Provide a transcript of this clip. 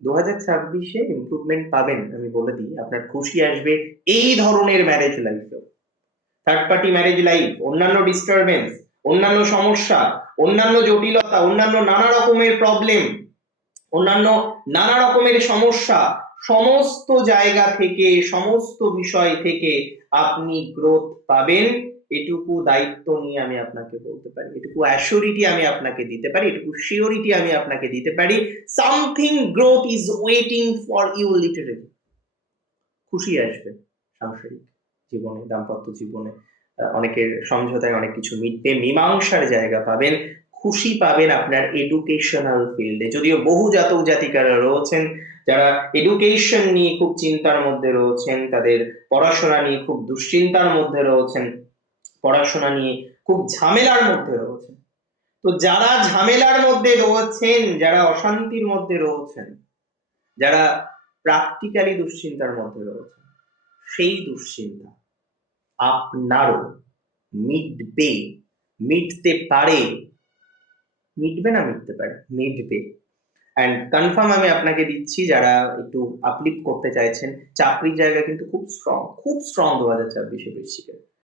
2026-এ improvement পাবেন, আমি বলে দিই। আপনার খুশি আসবে এই ধরনের ম্যারেজ লাইফে, থার্ড পার্টি ম্যারেজ লাইফ, অন্যান্য ডিস্টারবেন্স, অন্যান্য সমস্যা, অন্যান্য জটিলতা, অন্যান্য নানা রকমের প্রবলেম, অন্যান্য নানা রকমের সমস্যা, সমস্ত জায়গা থেকে, সমস্ত বিষয় থেকে আপনি গ্রোথ পাবেন। এটুকু দায়িত্ব নিয়ে আমি আপনাকে বলতে পারি, এটুকু অ্যাসিওরিটি আমি আপনাকে দিতে পারি, এটুকু সিওরিটি আমি আপনাকে দিতে পারি। Something growth is waiting for you literally. খুশি আসবে সাংসারিক জীবনে, দাম্পত্য জীবনে। অনেকের সমঝোতায় অনেক কিছু মিটবে, মীমাংসার জায়গা পাবেন, খুশি পাবেন আপনার এডুকেশনাল ফিল্ডে। যদিও বহু জাতক জাতিকারা রয়েছেন যারা এডুকেশন নিয়ে খুব চিন্তার মধ্যে রয়েছেন, তাদের পড়াশোনা নিয়ে খুব দুশ্চিন্তার মধ্যে রয়েছেন, পড়াশোনা নিয়ে খুব ঝামেলার মধ্যে রয়েছেন। তো যারা ঝামেলার মধ্যে রয়েছেন, যারা অশান্তির মধ্যে রয়েছেন, যারা প্র্যাকটিক্যালি দুশ্চিন্তার মধ্যে রয়েছেন, সেই দুশ্চিন্তা আপনারও মিটবে, মিটতে পারে, মিটবে না মিটতে পারে, মিটবে। অ্যান্ড কনফার্ম আমি আপনাকে দিচ্ছি, যারা একটু আপলিফ্ট করতে চাইছেন, চাকরির জায়গা কিন্তু খুব স্ট্রং, খুব স্ট্রং 2026-এ বৃশ্চিকের।